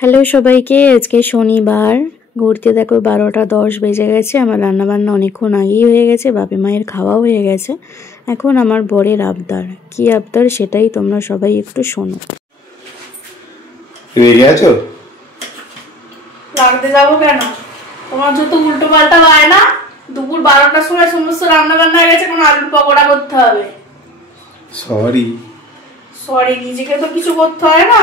Hello সবাইকে, আজকে শনিবার। ঘুরতে দেখো 12টা 10 বেজে গেছে। আমার রান্নাবান্না অনেকক্ষণ আগেই হয়ে গেছে, বাপি মায়ের খাওয়াও হয়ে গেছে। এখন আমার বরের আবদার, কি আবদার সেটাই তোমরা সবাই একটু শোনো। রেগে আছো? লাগতে যাবো কেন? তোমার যত উল্টো পাল্টা হয় না। দুপুর 12টার সময় সমস্ত রান্না বান্না হয়ে গেছে, কোনো আলুর পকোড়া করতে হবে। সরি, নিজেকে তো কিছু করতে হয় না।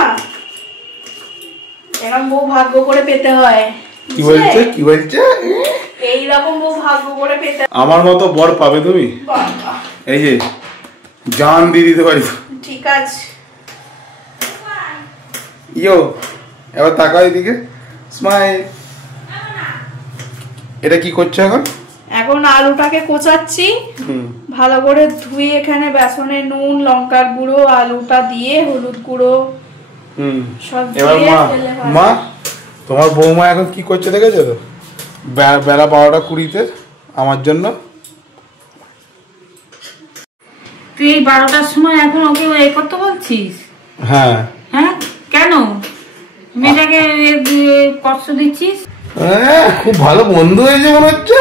এরকম বউ ভাগ্য করে পেতে হয়। কি বলছে? এইরকম বউ ভাগ্য করে পেতে। আমার মতো বর পাবে তুমি? এই যে জান দিয়ে দিতে পারি। ঠিক আছে। ইয়ো, এবার তাকাও এদিকে, স্মাইল। এটা কি করছো এখন? এখন আলুটাকে কোচাচ্ছি ভালো করে ধুয়ে, এখানে বেসনে নুন, লঙ্কার গুঁড়ো, আলুটা দিয়ে হলুদ গুঁড়ো সব এবার মা তোমার বৌমা এখন কি করছে দেখেছো তো? বেলা 12টা 20 আমার জন্য। তুই এই 12টার সময় এখন ওকে এ করতে বলছিস? হ্যাঁ হ্যাঁ, কেন মেয়েটাকে কষ্ট দিচ্ছিস? খুব ভালো বন্ধু হয়েছে মনে হচ্ছে।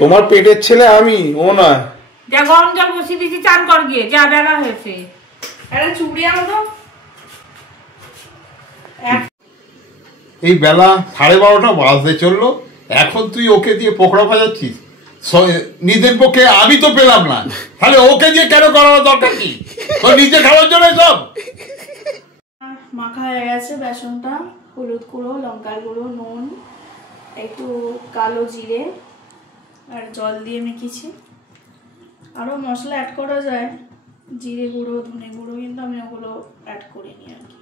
তোমার পেটের ছেলে আমি, ও না। যা গরম জল বসিয়ে দিচ্ছি, চান কর গিয়ে, যা বেলা হয়েছে। একটা চুড়ি আনো তো। এই বেলা 12:30 বাজতে চললো, এখন তুই ওকে দিয়ে পকোড়া ভাজাচ্ছিস? নিজের পক্ষে আমি তো পেলাম না, তাহলে ওকে দিয়ে কেন করার দরকার কি? তোর নিজে খাওয়ার জন্য সব মাখা হয়ে গেছে বেসনটা। হলুদ গুঁড়ো, লঙ্কার গুঁড়ো, নুন, একটু কালো জিরে আর জল দিয়ে মেখেছি। আরও মশলা অ্যাড করা যায়, জিরে গুঁড়ো, ধনে গুঁড়ো, কিন্তু আমি ওগুলো অ্যাড করিনি আর কি।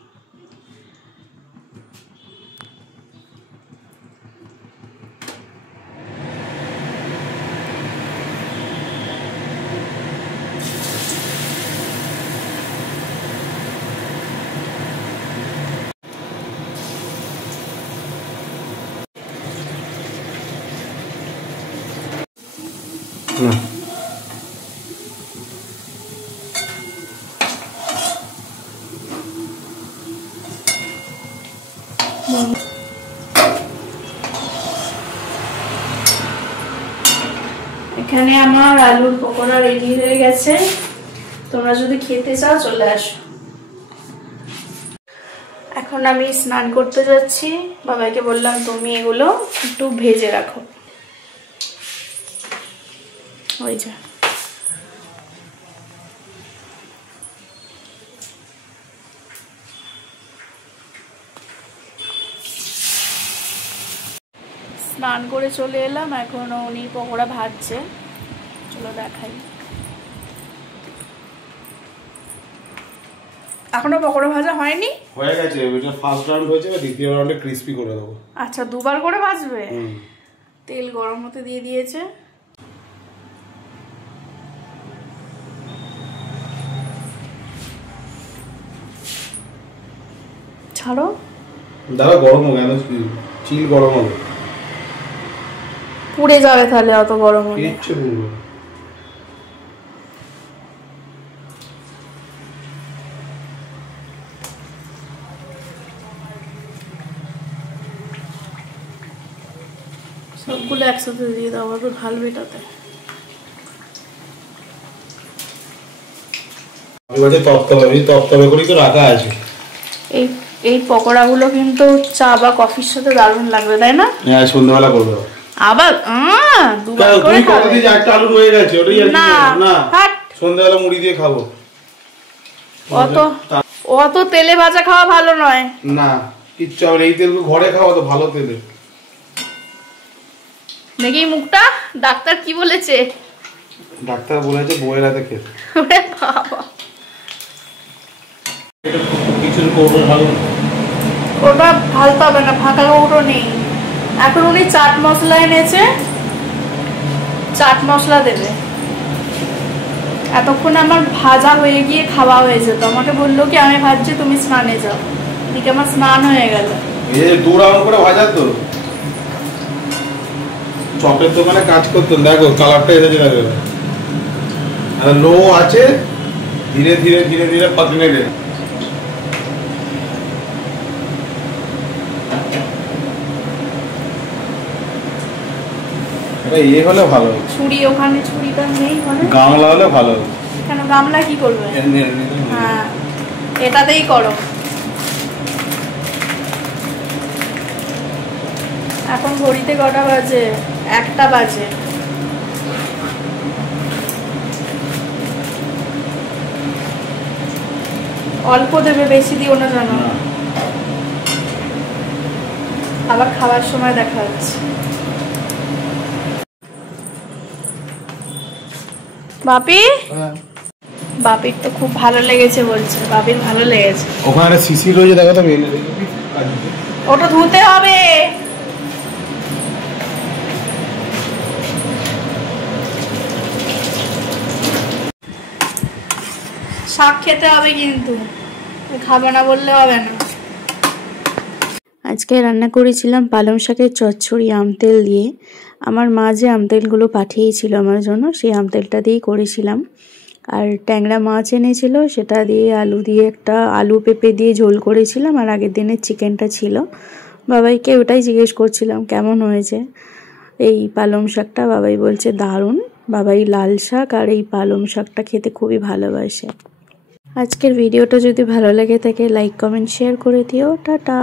এখানে আমার আলুর পকোড়া রেডি হয়ে গেছে। তোমরা যদি খেতে চাও চলে আসো। এখন আমি স্নান করতে যাচ্ছি। বাবাকে বললাম তুমি এগুলো একটু ভেজে রাখো। ওই যা, স্নান করে চলে এলাম। এখন উনি পকোড়া ভাজছে, চলো দেখাই। এখনো পকোড়া ভাজা হয়নি? হয়ে গেছে, এটা ফার্স্ট রাউন্ড হয়েছে, দ্বিতীয় রাউন্ডে ক্রিস্পি করে দেবো। আচ্ছা, দুবার করে ভাজবে? তেল গরম হতে দিয়ে দিয়েছে। ছাড়ো, দাদা গরম হবে, চিল গরম হবে, পুড়ে যাবে তাহলে অত গরম হলে। কিচ্ছু পুড়বে না। সবগুলো একসাথে দিয়ে দাও, তো ঢালবে এটাতে। তপ্তবে করেই তো রাখা আছে। এই পকোড়াগুলো কিন্তু চা বা কফির সাথে দারুণ লাগবে, তাই না? হ্যাঁ, সন্ধ্যাবেলা করবে আবার দুবার করে খাবে? একটা আলু রয়ে গেছে, ওটাই না, সন্ধ্যাবেলা মুড়ি দিয়ে খাবো। অত তেলে ভাজা খাওয়া ভালো নয়। না, কিচ্ছু হবে, এই তেল ঘরে খাওয়া তো ভালো তেলে। দেখি মুখটা, ডাক্তার কি বলেছে? ডাক্তার বলেছে বইয়ের হাতে খেতে। ওরে বাবা, ওটা ভালতে হবে না, ফাঁকা কৌটো নেই। এখন উনি চাট মশলা এনেছে, চাট মশলা দেবে। এতক্ষণ আমার ভাজা হয়ে গিয়ে খাওয়া হয়েছে, তো আমাকে বললো কি আমি ভাজছি, তুমি স্নানে যাও। এদিকে আমার স্নান হয়ে গেল। এই 2 রাউন্ড করে ভাজা তো চপের দোকানে কাজ করতেন, দেখো কালারটা এসেছে, দেখো লো আছে, ধীরে ধীরে ধীরে ধীরে পাতলে ইয়ে হলে ভালো হতো। ছুরি ওখানে ছুরিটা নেই মানে গামলা হলে ভালো হতো। কেন গামলা কি করবে? হ্যাঁ এটাতেই করো। এখন ঘড়িতে কটা বাজে? 1টা বাজে। অল্প দেবে, বেশি দিও না জানো। আবার খাওয়ার সময় দেখা হচ্ছে। বাপি, বাপির তো খুব ভালো লেগেছে বলছে। বাপির ভালো লেগেছে। ওখানে শিশি রয়েছে, দেখো তো। ওটা ধুতে হবে। শাক খেতে হবে কিন্তু, খাবে না বললে হবে না। আজকে রান্না করেছিলাম পালং শাকের চচ্চড়ি আম তেল দিয়ে। আমার মা যে আম তেলগুলো পাঠিয়েছিল আমার জন্য, সেই আম তেলটা দিয়েই করেছিলাম। আর ট্যাংরা মাছ এনেছিল, সেটা দিয়ে আলু দিয়ে একটা আলু পেঁপে দিয়ে ঝোল করেছিলাম। আর আগের দিনের চিকেনটা ছিল। বাবাইকে ওটাই জিজ্ঞেস করছিলাম কেমন হয়েছে এই পালং শাকটা। বাবাই বলছে দারুণ। বাবাই লাল শাক আর এই পালং শাকটা খেতে খুবই ভালোবাসে। আজকের ভিডিওটা যদি ভালো লেগে থাকে লাইক কমেন্ট শেয়ার করে দিও। টাটা।